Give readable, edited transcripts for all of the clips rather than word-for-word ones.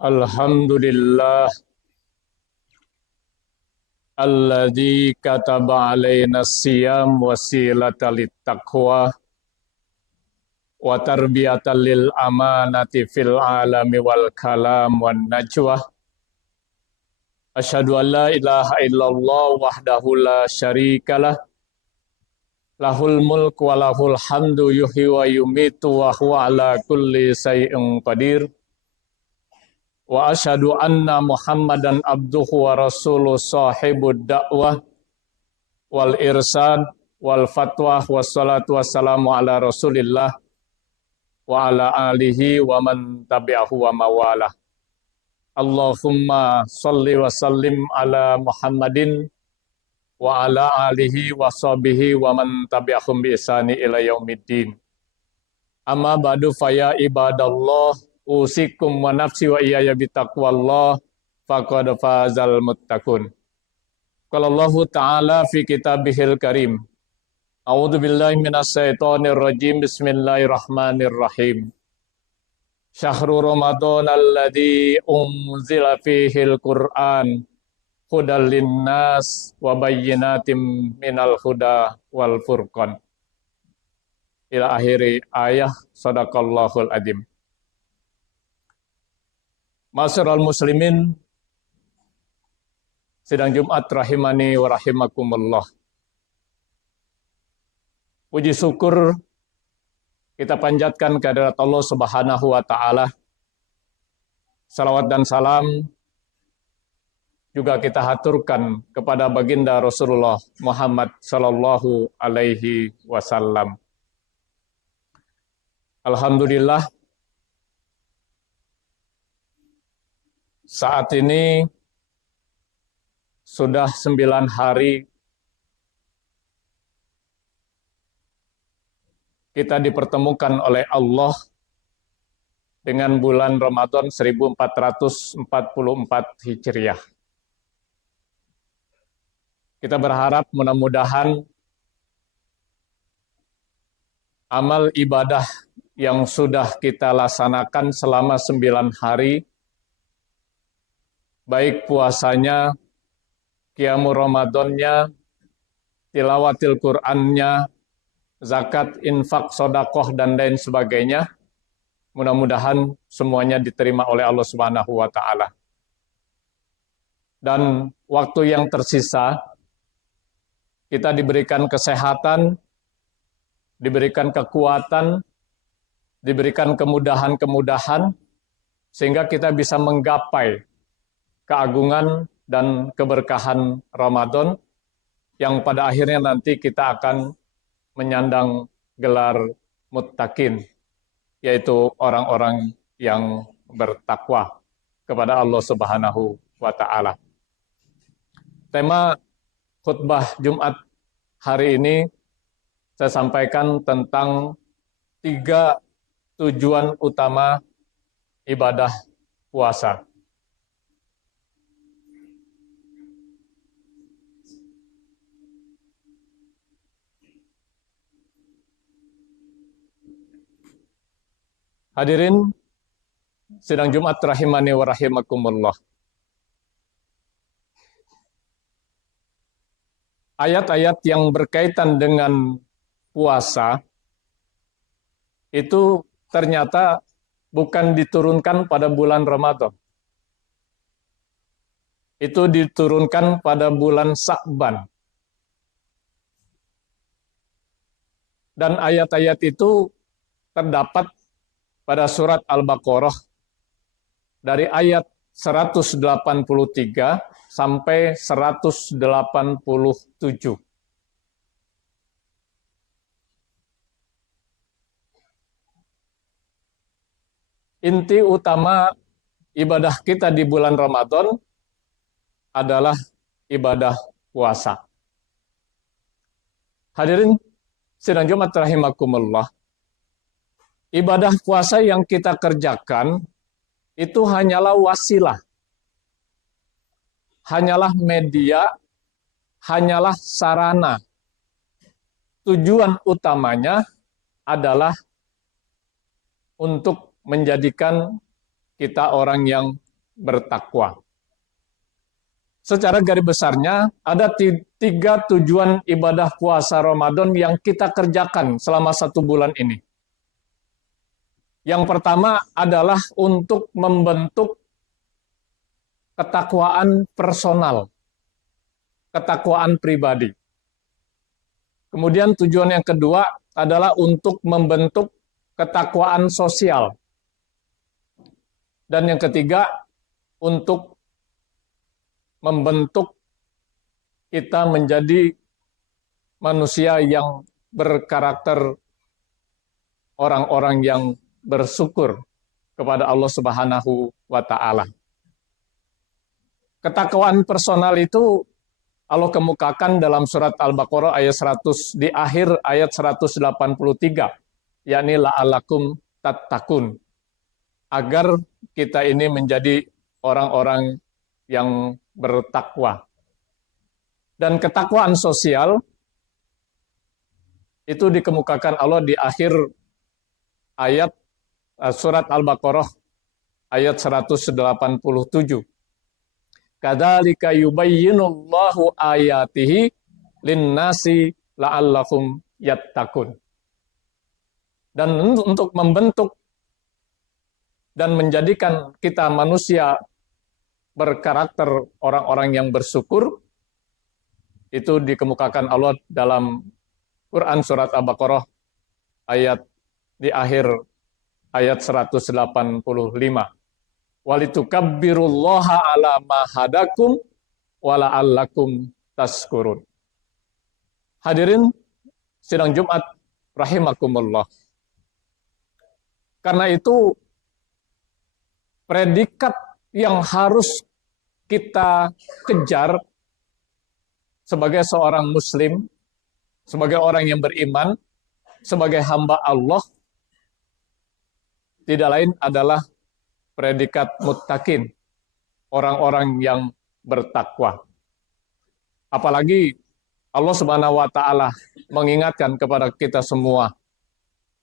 Alhamdulillah alladzi kataba alaina siyam wasilatan littaqwa wa tarbiyatan lil amanati fil alami wal kalam wan najwa. Asyhadu an la ilaha illallah wahdahu la syarikalah lahul mulku wa lahul hamdu yuhyi wa yumitu wa huwa ala kulli syai'in qadir. Wa asyhadu anna Muhammadan abduhu wa rasuluh sahibud da'wah wal irsad wal fatwa wassalatu wassalamu ala Rasulillah wa ala alihi wa man tabi'ahu wa mawalah. Allahumma salli wa sallim ala Muhammadin wa ala alihi wa sahbihi wa man tabi'ahum bi ihsani ila yaumiddin. Amma ba'du faya ibadallah usikum wa nafsi wa iyaya bitaqwallah faqad fazal muttaqun. Qala Allah Ta'ala fi kitabihil karim. A'udzu billahi minasyaitonir rajim. Bismillahirrahmanirrahim. Syahrul Ramadan alladzi unzila fihil Qur'an hudal linnas wa bayyinatim minal huda wal furqan. Ila akhiri ayah. Sadaqallahul adzim. Ma'asyiral muslimin, sidang Jumat rahimani wa rahimakumullah. Puji syukur kita panjatkan kehadirat Allah Subhanahu wa taala. Salawat dan salam juga kita haturkan kepada baginda Rasulullah Muhammad sallallahu alaihi wasallam. Alhamdulillah, saat ini sudah 9 hari kita dipertemukan oleh Allah dengan bulan Ramadan 1444 Hijriah. Kita berharap mudah-mudahan amal ibadah yang sudah kita laksanakan selama 9 hari, baik puasanya, qiyamul Ramadannya, tilawatil Qur'annya, zakat, infak, sedekah dan lain sebagainya, mudah-mudahan semuanya diterima oleh Allah Subhanahu wa taala. Dan waktu yang tersisa kita diberikan kesehatan, diberikan kekuatan, diberikan kemudahan-kemudahan sehingga kita bisa menggapai keagungan dan keberkahan Ramadan yang pada akhirnya nanti kita akan menyandang gelar muttaqin, yaitu orang-orang yang bertakwa kepada Allah Subhanahu wa taala. Tema khutbah Jumat hari ini saya sampaikan tentang 3 tujuan utama ibadah puasa. Hadirin sidang Jumat rahimani wa rahimakumullah. Ayat-ayat yang berkaitan dengan puasa itu ternyata bukan diturunkan pada bulan Ramadan. Itu diturunkan pada bulan Sa'ban. Dan ayat-ayat itu terdapat pada surat Al-Baqarah dari ayat 183 sampai 187. Inti utama ibadah kita di bulan Ramadan adalah ibadah puasa. Hadirin sidang Jumat rahimakumullah. Ibadah puasa yang kita kerjakan itu hanyalah wasilah, hanyalah media, hanyalah sarana. Tujuan utamanya adalah untuk menjadikan kita orang yang bertakwa. Secara garis besarnya, ada 3 tujuan ibadah puasa Ramadan yang kita kerjakan selama 1 bulan ini. Yang pertama adalah untuk membentuk ketakwaan personal, ketakwaan pribadi. Kemudian tujuan yang kedua adalah untuk membentuk ketakwaan sosial. Dan yang ketiga, untuk membentuk kita menjadi manusia yang berkarakter orang-orang yang bersyukur kepada Allah Subhanahu wa Ta'ala. Ketakwaan personal itu Allah kemukakan dalam surat Al-Baqarah ayat 100 di akhir ayat 183, yakni la'alakum tattaqun, agar kita ini menjadi orang-orang yang bertakwa. Dan ketakwaan sosial itu dikemukakan Allah di akhir ayat surat Al-Baqarah ayat 187. Kadzalika yubayyinullahu ayatihi linnasi la'allahum yattaqun. Dan untuk membentuk dan menjadikan kita manusia berkarakter orang-orang yang bersyukur, itu dikemukakan Allah dalam Quran surat Al-Baqarah ayat di akhir ayat 185. Walitukabbirullaha ala ma hadakum wa la'allakum tashkurun. Hadirin sidang Jumat rahimakumullah. Karena itu predikat yang harus kita kejar sebagai seorang muslim, sebagai orang yang beriman, sebagai hamba Allah, tidak lain adalah predikat muttaqin, orang-orang yang bertakwa. Apalagi Allah Subhanahu wa Ta'ala mengingatkan kepada kita semua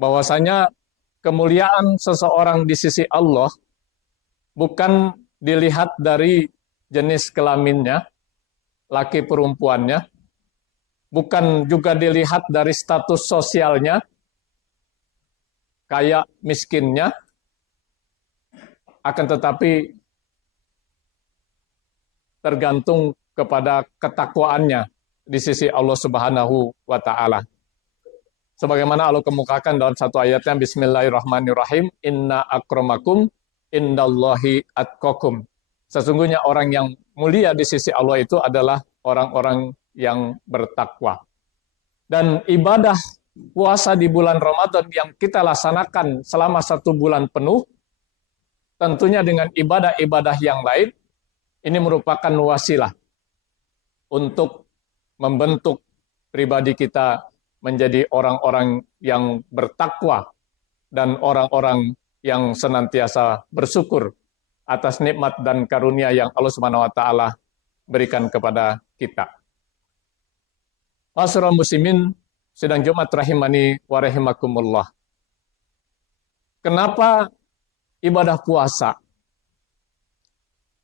bahwasanya kemuliaan seseorang di sisi Allah bukan dilihat dari jenis kelaminnya, laki perempuannya, bukan juga dilihat dari status sosialnya, kaya miskinnya, akan tetapi tergantung kepada ketakwaannya di sisi Allah Subhanahu wa Ta'ala. Sebagaimana Allah kemukakan dalam satu ayatnya, Bismillahirrahmanirrahim, Inna akramakum indallahi atqakum. Sesungguhnya orang yang mulia di sisi Allah itu adalah orang-orang yang bertakwa. Dan ibadah puasa di bulan Ramadan yang kita laksanakan selama 1 bulan penuh, tentunya dengan ibadah-ibadah yang lain, ini merupakan wasilah untuk membentuk pribadi kita menjadi orang-orang yang bertakwa dan orang-orang yang senantiasa bersyukur atas nikmat dan karunia yang Allah Subhanahu wa Ta'ala berikan kepada kita. Ma'asyiral muslimin, sidang Jumat rahimani wa rahimakumullah. Kenapa ibadah puasa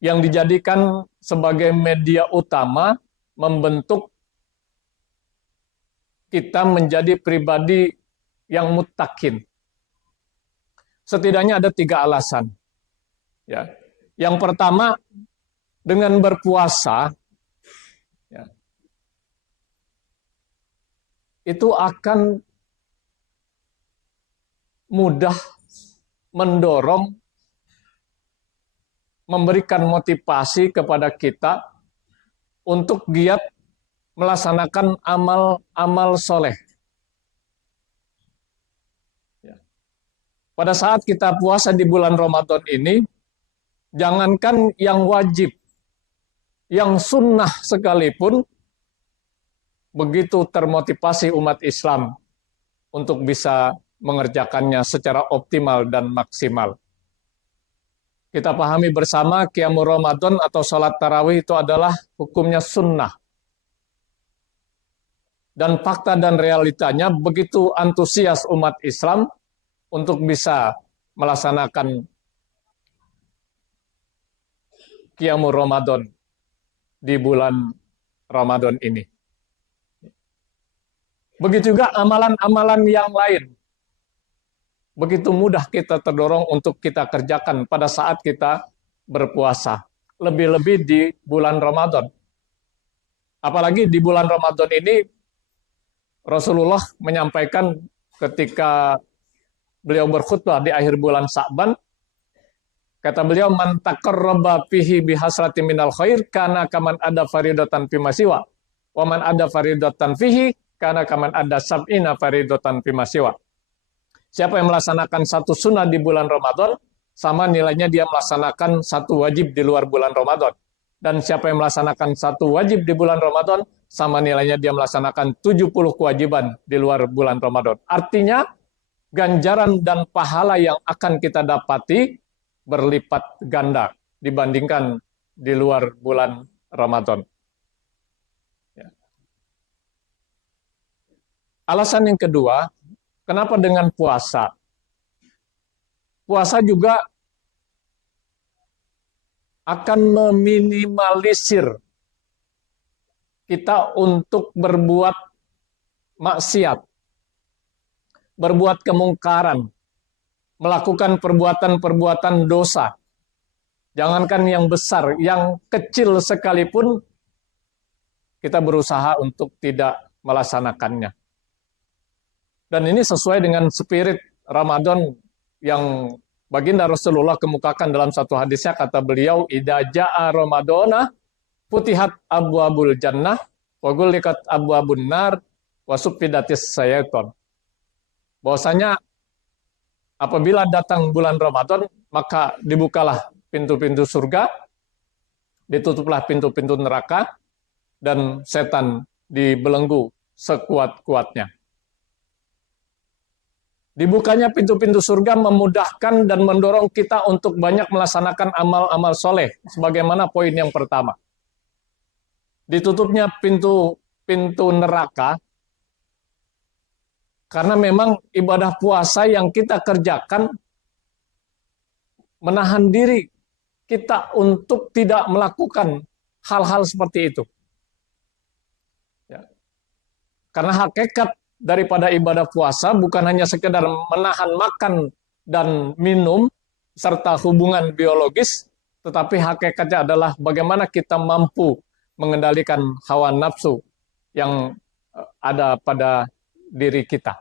yang dijadikan sebagai media utama membentuk kita menjadi pribadi yang muttaqin? Setidaknya ada 3 alasan. Ya. Yang pertama, dengan berpuasa, ya, itu akan mudah mendorong, memberikan motivasi kepada kita untuk giat melaksanakan amal-amal soleh. Pada saat kita puasa di bulan Ramadan ini, jangankan yang wajib, yang sunnah sekalipun, begitu termotivasi umat Islam untuk bisa mengerjakannya secara optimal dan maksimal. Kita pahami bersama, Qiyamul Ramadan atau sholat tarawih itu adalah hukumnya sunnah. Dan fakta dan realitanya begitu antusias umat Islam untuk bisa melaksanakan qiyamul Ramadan di bulan Ramadan ini. Begitu juga amalan-amalan yang lain. Begitu mudah kita terdorong untuk kita kerjakan pada saat kita berpuasa. Lebih-lebih di bulan Ramadan. Apalagi di bulan Ramadan ini, Rasulullah menyampaikan ketika beliau berkhutbah di akhir bulan Sa'ban, kata beliau, man taqarraba fihi bihasrati minal khair kana kaman ada faridatan fi masiwa. Wa man ada faridatan fihi kana kaman ada sab'ina faridatan fi masiwa. Siapa yang melaksanakan satu sunnah di bulan Ramadan, sama nilainya dia melaksanakan satu wajib di luar bulan Ramadan. Dan siapa yang melaksanakan satu wajib di bulan Ramadan, sama nilainya dia melaksanakan 70 kewajiban di luar bulan Ramadan. Artinya, ganjaran dan pahala yang akan kita dapati berlipat ganda dibandingkan di luar bulan Ramadan. Ya. Alasan yang kedua, kenapa dengan puasa? Puasa juga akan meminimalisir kita untuk berbuat maksiat, berbuat kemungkaran, melakukan perbuatan-perbuatan dosa. Jangankan yang besar, yang kecil sekalipun kita berusaha untuk tidak melaksanakannya. Dan ini sesuai dengan spirit Ramadan yang baginda Rasulullah kemukakan dalam satu hadisnya, kata beliau, idza jaa ramadana futihat abwabul jannah wa ghulliqat abwabun nar wa suffidatis syaiton. Bahwasanya apabila datang bulan Ramadan, maka dibukalah pintu-pintu surga, ditutuplah pintu-pintu neraka, dan setan dibelenggu sekuat-kuatnya. Dibukanya pintu-pintu surga memudahkan dan mendorong kita untuk banyak melaksanakan amal-amal soleh, sebagaimana poin yang pertama. Ditutupnya pintu neraka, karena memang ibadah puasa yang kita kerjakan menahan diri kita untuk tidak melakukan hal-hal seperti itu. Ya. Karena hakikat daripada ibadah puasa bukan hanya sekedar menahan makan dan minum serta hubungan biologis, tetapi hakikatnya adalah bagaimana kita mampu mengendalikan hawa nafsu yang ada pada diri kita.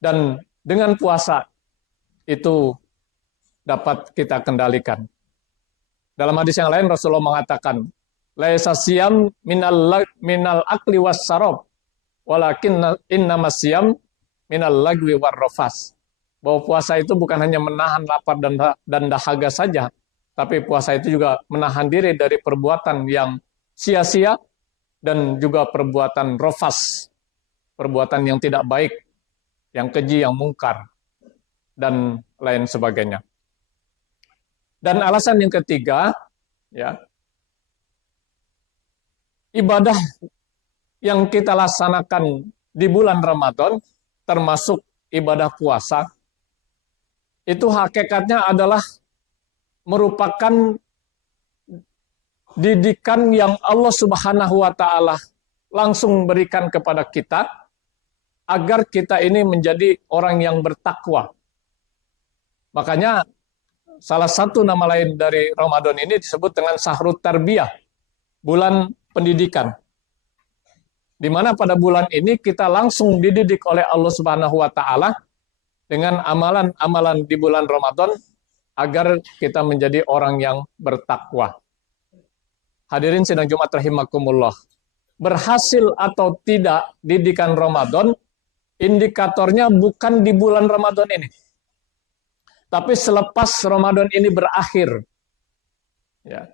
Dan dengan puasa itu dapat kita kendalikan. Dalam hadis yang lain Rasulullah mengatakan, laisa siyam minal akli was sarab, walakin innamas siyam minal lagwi war rafas. Bahwa puasa itu bukan hanya menahan lapar dan dahaga saja, tapi puasa itu juga menahan diri dari perbuatan yang sia-sia dan juga perbuatan rafas, perbuatan yang tidak baik, yang keji, yang mungkar, dan lain sebagainya. Dan alasan yang ketiga, ya, ibadah yang kita laksanakan di bulan Ramadan, termasuk ibadah puasa, itu hakikatnya adalah merupakan didikan yang Allah Subhanahu wa Ta'ala langsung berikan kepada kita, agar kita ini menjadi orang yang bertakwa. Makanya salah satu nama lain dari Ramadan ini disebut dengan Syahrut Tarbiyah, bulan pendidikan. Di mana pada bulan ini kita langsung dididik oleh Allah Subhanahu wa Ta'ala dengan amalan-amalan di bulan Ramadan agar kita menjadi orang yang bertakwa. Hadirin sidang Jumat rahimakumullah. Berhasil atau tidak didikan Ramadan, indikatornya bukan di bulan Ramadan ini, tapi selepas Ramadan ini berakhir. Ya.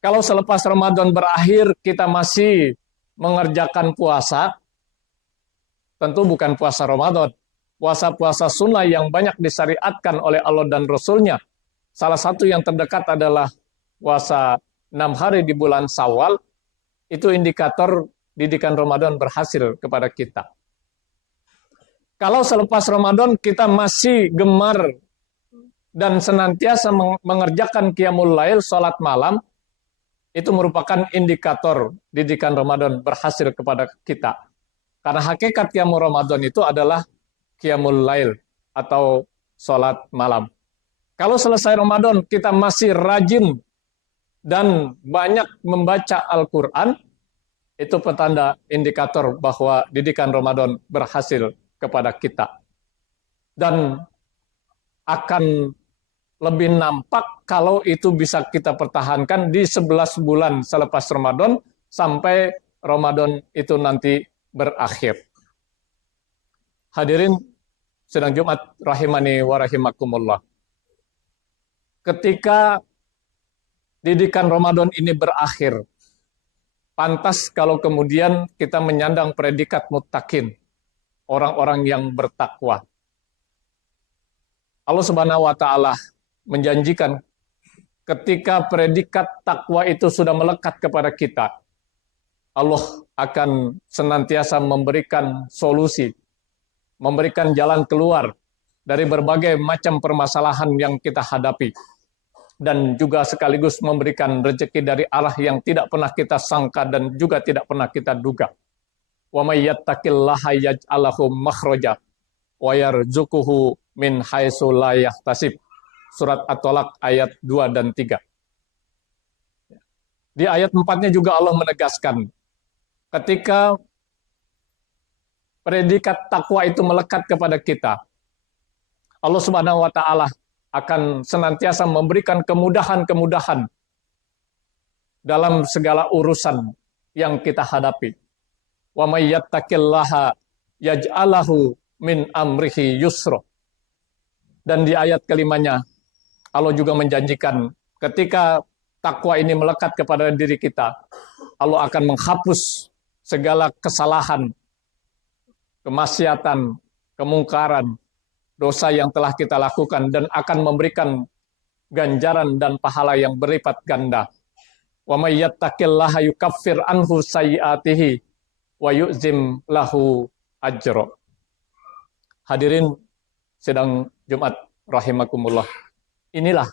Kalau selepas Ramadan berakhir kita masih mengerjakan puasa, tentu bukan puasa Ramadan. Puasa-puasa sunnah yang banyak disyariatkan oleh Allah dan Rasul-Nya. Salah satu yang terdekat adalah puasa 6 hari di bulan Syawal. Itu indikator didikan Ramadan berhasil kepada kita. Kalau selepas Ramadan kita masih gemar dan senantiasa mengerjakan qiyamul lail, salat malam, itu merupakan indikator didikan Ramadan berhasil kepada kita. Karena hakikat qiyamul Ramadan itu adalah qiyamul lail atau salat malam. Kalau selesai Ramadan kita masih rajin dan banyak membaca Al-Quran, itu petanda indikator bahwa didikan Ramadan berhasil kepada kita. Dan akan lebih nampak kalau itu bisa kita pertahankan di 11 bulan selepas Ramadan sampai Ramadan itu nanti berakhir. Hadirin sidang Jumat rahimani wa rahimakumullah. Ketika didikan Ramadan ini berakhir, pantas kalau kemudian kita menyandang predikat muttaqin, orang-orang yang bertakwa. Allah Subhanahu wa taala menjanjikan ketika predikat takwa itu sudah melekat kepada kita, Allah akan senantiasa memberikan solusi, memberikan jalan keluar dari berbagai macam permasalahan yang kita hadapi, dan juga sekaligus memberikan rezeki dari arah yang tidak pernah kita sangka dan juga tidak pernah kita duga. Wa may yattaqillaha yaj'al lahu makhraja wa yarzuquhu min haitsu la yahtasib. Surat At-Tolak ayat 2 dan 3. Di ayat 4-nya juga Allah menegaskan, ketika predikat takwa itu melekat kepada kita, Allah Subhanahu wa taala akan senantiasa memberikan kemudahan-kemudahan dalam segala urusan yang kita hadapi. Wa may yattaqillaha yaj'alahu min amrihi yusra. Dan di ayat kelimanya Allah juga menjanjikan ketika takwa ini melekat kepada diri kita, Allah akan menghapus segala kesalahan, kemaksiatan, kemungkaran, dosa yang telah kita lakukan dan akan memberikan ganjaran dan pahala yang berlipat ganda. Wa may yattaqillaha yukaffir anhu sayyi'atihi wa yu'zim lahu ajra. Hadirin sidang Jumat rahimakumullah. Inilah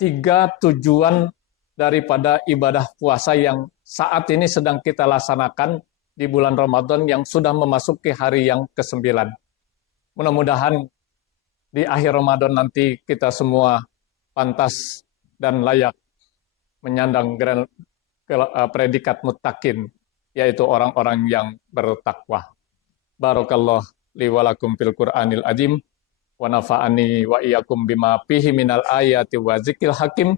3 tujuan daripada ibadah puasa yang saat ini sedang kita laksanakan di bulan Ramadan yang sudah memasuki hari yang ke-9. Mudah-mudahan di akhir Ramadan nanti kita semua pantas dan layak menyandang predikat muttaqin, yaitu orang-orang yang bertakwa. Barakallahu li wa lakum fil Qur'anil azim wa nafa'ani wa iyyakum bima fihi minal ayati wa zikril hakim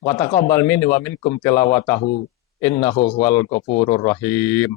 wa taqabbal minni wa minkum tilawatahu innahu huwal ghafurur rahim.